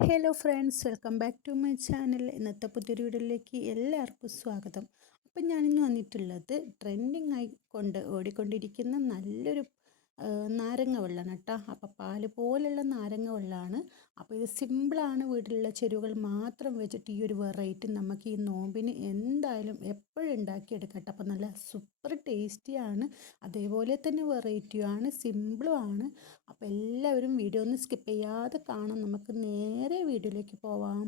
Hello friends welcome back to my channel ഇന്നത്തെ പുതിയൊരു വീഡിയോയിലേക്ക് എല്ലാവർക്കും സ്വാഗതം. അപ്പം ഞാനിന്ന് വന്നിട്ടുള്ളത് ട്രെൻഡിങ് ആയി കൊണ്ട് ഓടിക്കൊണ്ടിരിക്കുന്ന നല്ലൊരു നാരങ്ങ വെള്ളമാണ് കേട്ടോ. അപ്പോൾ പാൽ പോലുള്ള നാരങ്ങ വെള്ളമാണ് അപ്പോൾ ഇത് സിമ്പിളാണ് വീട്ടിലുള്ള ചെരുവകൾ മാത്രം വെച്ചിട്ട് ഈ ഒരു വെറൈറ്റി നമുക്ക് ഈ നോമ്പിന് എന്തായാലും എപ്പോഴും ഉണ്ടാക്കിയെടുക്കാം കേട്ടോ അപ്പോൾ നല്ല സൂപ്പർ ടേസ്റ്റിയാണ് അതേപോലെ തന്നെ വെറൈറ്റിയുമാണ് സിമ്പിളുമാണ് അപ്പോൾ എല്ലാവരും വീഡിയോ ഒന്ന് സ്കിപ്പ് ചെയ്യാതെ കാണാം നമുക്ക് നേരെ വീഡിയോയിലേക്ക് പോവാം.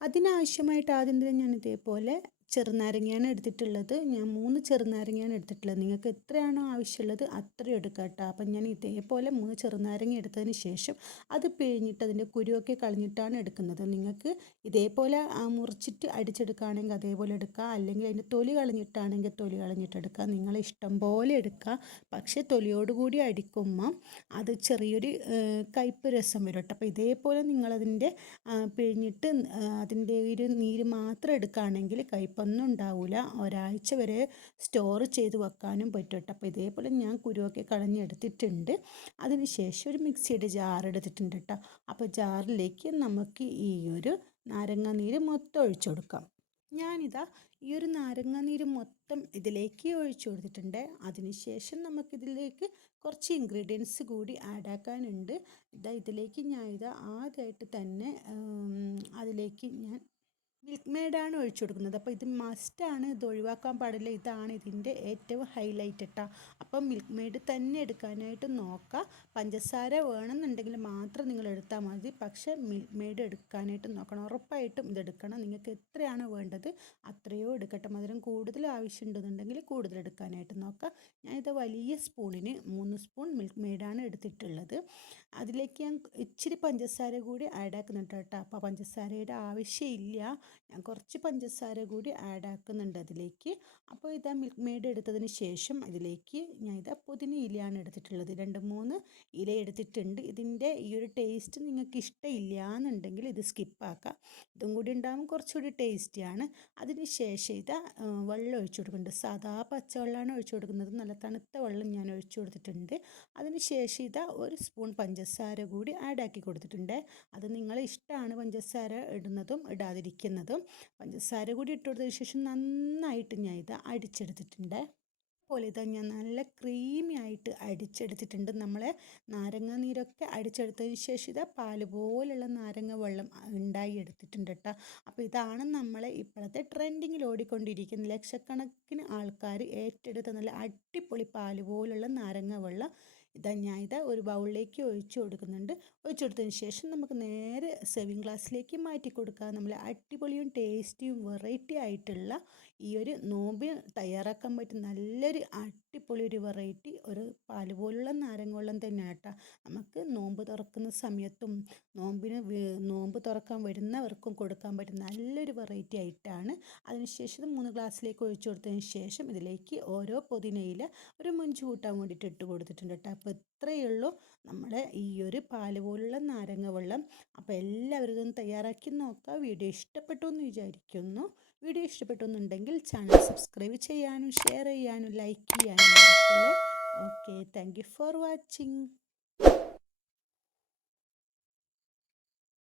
അതിനാവശ്യമായിട്ട് ആദ്യം തന്നെ ഞാൻ ഇതേപോലെ ചെറുനാരങ്ങയാണ് എടുത്തിട്ടുള്ളത്. ഞാൻ മൂന്ന് ചെറുനാരങ്ങയാണ് എടുത്തിട്ടുള്ളത്. നിങ്ങൾക്ക് എത്രയാണോ ആവശ്യമുള്ളത് അത്രയും എടുക്കുക കേട്ടോ. അപ്പം ഞാൻ ഇതേപോലെ മൂന്ന് ചെറുനാരങ്ങ എടുത്തതിന് ശേഷം അത് പിഴിഞ്ഞിട്ട് അതിന്റെ കുരുവൊക്കെ കളഞ്ഞിട്ടാണ് എടുക്കുന്നത്. നിങ്ങൾക്ക് ഇതേപോലെ മുറിച്ചിട്ട് അടിച്ചെടുക്കുകയാണെങ്കിൽ അതേപോലെ എടുക്കുക അല്ലെങ്കിൽ അതിന്റെ തൊലി കളഞ്ഞിട്ടാണെങ്കിൽ തൊലി കളഞ്ഞിട്ട് എടുക്കുക നിങ്ങളെ ഇഷ്ടം പോലെ എടുക്കുക പക്ഷേ തൊലിയോടുകൂടി അടിക്കുമ്പോൾ അത് ചെറിയൊരു കയ്പ് രസം വരും കേട്ടോ. അപ്പോൾ ഇതേപോലെ നിങ്ങളതിന്റെ പിഴിഞ്ഞിട്ട് അതിന്റെ ഒരു നീര് മാത്രം എടുക്കുകയാണെങ്കിൽ കയ്പൊന്നും ഉണ്ടാവില്ല ഒരാഴ്ച വരെ സ്റ്റോർ ചെയ്ത് വെക്കാനും പറ്റും അപ്പോൾ ഇതേപോലെ ഞാൻ കുരുവൊക്കെ കളഞ്ഞെടുത്തിട്ടുണ്ട്. അതിന് ശേഷം ഒരു മിക്സിയുടെ ജാർ എടുത്തിട്ടുണ്ട് കേട്ടോ അപ്പോൾ ജാറിലേക്ക് നമുക്ക് ഈ ഒരു നാരങ്ങ നീര് മൊത്തം ഒഴിച്ചു കൊടുക്കാം. ഞാനിതാ ഈ ഒരു നാരങ്ങ നീര് മൊത്തം ഇതിലേക്ക് ഒഴിച്ചു കൊടുത്തിട്ടുണ്ട്. അതിനുശേഷം നമുക്കിതിലേക്ക് കുറച്ച് ഇൻഗ്രീഡിയൻസ് കൂടി ആഡാക്കാനുണ്ട് ഇതാ ഇതിലേക്ക് ഞാൻ ആദ്യമായിട്ട് തന്നെ അതിലേക്ക് ഞാൻ മിൽക്ക് മെയ്ഡാണ് ഒഴിച്ചു കൊടുക്കുന്നത്. അപ്പോൾ ഇത് മസ്റ്റാണ് ഇത് ഒഴിവാക്കാൻ പാടില്ല. ഇതാണ് ഇതിന്റെ ഏറ്റവും ഹൈലൈറ്റ് ഇട്ടാ അപ്പം മിൽക്ക് മെയ്ഡ് തന്നെ എടുക്കാനായിട്ട് നോക്കുക പഞ്ചസാര വേണമെന്നുണ്ടെങ്കിൽ മാത്രം നിങ്ങൾ എടുത്താൽ മതി. പക്ഷേ മിൽക്ക് മെയ്ഡ് എടുക്കാനായിട്ട് നോക്കണം. ഉറപ്പായിട്ടും ഇതെടുക്കണം നിങ്ങൾക്ക് എത്രയാണ് വേണ്ടത് അത്രയോ എടുക്കട്ടെ. മധുരം കൂടുതൽ ആവശ്യമുണ്ടെന്നുണ്ടെങ്കിൽ കൂടുതൽ എടുക്കാനായിട്ട് നോക്കുക ഞാൻ ഇത് വലിയ സ്പൂണിന് മൂന്ന് സ്പൂൺ മിൽക്ക് മെയ്ഡാണ് എടുത്തിട്ടുള്ളത്. അതിലേക്ക് ഞാൻ ഇച്ചിരി പഞ്ചസാര കൂടി ആഡ് കേട്ടോ. അപ്പോൾ പഞ്ചസാരയുടെ ആവശ്യമില്ല. ഞാൻ കുറച്ച് പഞ്ചസാര കൂടി ആഡ് ആക്കുന്നുണ്ട് അതിലേക്ക്. അപ്പോൾ ഇതാ മിൽക്ക് മെയ്ഡ് എടുത്തതിന് ശേഷം ഇതിലേക്ക് ഞാൻ ഇതാ പുതിന ഇലയാണ് എടുത്തിട്ടുള്ളത്. രണ്ട് മൂന്ന് ഇല എടുത്തിട്ടുണ്ട്. ഇതിന്റെ ഈ ഒരു ടേസ്റ്റ് നിങ്ങൾക്ക് ഇഷ്ടമില്ല എന്നുണ്ടെങ്കിൽ ഇത് സ്കിപ്പാക്കാം ഇതും കൂടി ഉണ്ടാകുമ്പോൾ കുറച്ചുകൂടി ടേസ്റ്റിയാണ് അതിന് ശേഷം ഇതാ വെള്ളം ഒഴിച്ചു കൊടുക്കുന്നുണ്ട്. സാധാ പച്ചവെള്ളമാണ് ഒഴിച്ചു കൊടുക്കുന്നത്. നല്ല തണുത്ത വെള്ളം ഞാൻ ഒഴിച്ചു കൊടുത്തിട്ടുണ്ട്. അതിന് ശേഷം ഇതാ ഒരു സ്പൂൺ പഞ്ചസാര കൂടി ആഡ് ആക്കി കൊടുത്തിട്ടുണ്ട്. അത് നിങ്ങളെ ഇഷ്ടമാണ് പഞ്ചസാര ഇടുന്നതും ഇടാതിരിക്കുന്നതും. പഞ്ചസാര കൂടി ഇട്ട് കൊടുത്തതിന് ശേഷം നന്നായിട്ട് ഞാൻ ഇത് അടിച്ചെടുത്തിട്ടുണ്ട്. പോലെ ഇതാ ഞാൻ നല്ല ക്രീമി ആയിട്ട് അടിച്ചെടുത്തിട്ടുണ്ട്. നമ്മളെ നാരങ്ങ നീരൊക്കെ അടിച്ചെടുത്തതിന് ശേഷം ഇത് പാൽ പോലുള്ള നാരങ്ങ വെള്ളം ഉണ്ടായി എടുത്തിട്ടുണ്ട് കേട്ടോ. അപ്പോൾ ഇതാണ് നമ്മൾ ഇപ്പോഴത്തെ ട്രെൻഡിങ്ങിൽ ഓടിക്കൊണ്ടിരിക്കുന്ന ലക്ഷക്കണക്കിന് ആൾക്കാർ ഏറ്റെടുത്ത നല്ല അടിപൊളി പാൽ പോലുള്ള നാരങ്ങ വെള്ളം ഇതാ ഞാൻ ഒരു ബൗളിലേക്ക് ഒഴിച്ചു കൊടുക്കുന്നുണ്ട്. ഒഴിച്ചു കൊടുത്തതിന് ശേഷം നമുക്ക് നേരെ സെർവിങ് ഗ്ലാസ്സിലേക്ക് മാറ്റി കൊടുക്കുക നമ്മൾ അടിപൊളിയും ടേസ്റ്റിയും വെറൈറ്റി ആയിട്ടുള്ള ഈ ഒരു നോമ്പ് തയ്യാറാക്കാൻ പറ്റുന്ന നല്ലൊരു അടിപൊളി ഒരു വെറൈറ്റി ഒരു പാൽ പോലുള്ള നാരങ്ങ തന്നെയാണ് കേട്ടോ നമുക്ക് നോമ്പ് തുറക്കുന്ന സമയത്തും നോമ്പിന് നോമ്പ് തുറക്കാൻ വരുന്നവർക്കും കൊടുക്കാൻ പറ്റുന്ന നല്ലൊരു വെറൈറ്റി ആയിട്ടാണ്. അതിനുശേഷം മൂന്ന് ഗ്ലാസ്സിലേക്ക് ഒഴിച്ചു കൊടുത്തതിന് ശേഷം ഇതിലേക്ക് ഓരോ പുതിനയില ഒരു മുഞ്ച് കൂട്ടാൻ വേണ്ടിയിട്ട് ഇട്ട് കൊടുത്തിട്ടുണ്ട് കേട്ടോ. അപ്പോൾ ഇത്രയേ ഉള്ളൂ നമ്മുടെ ഈ ഒരു പാൽ പോലുള്ള നാരങ്ങ വെള്ളം. അപ്പോൾ എല്ലാവരും തയ്യാറാക്കി നോക്കുക വീഡിയോ ഇഷ്ടപ്പെട്ടു എന്ന് വിചാരിക്കുന്നു. വീഡിയോ ഇഷ്ടപ്പെട്ടു എന്നുണ്ടെങ്കിൽ ചാനൽ സബ്സ്ക്രൈബ് ചെയ്യാനും ഷെയർ ചെയ്യാനും ലൈക്ക് ചെയ്യാനും ഓക്കെ. Thank for watching.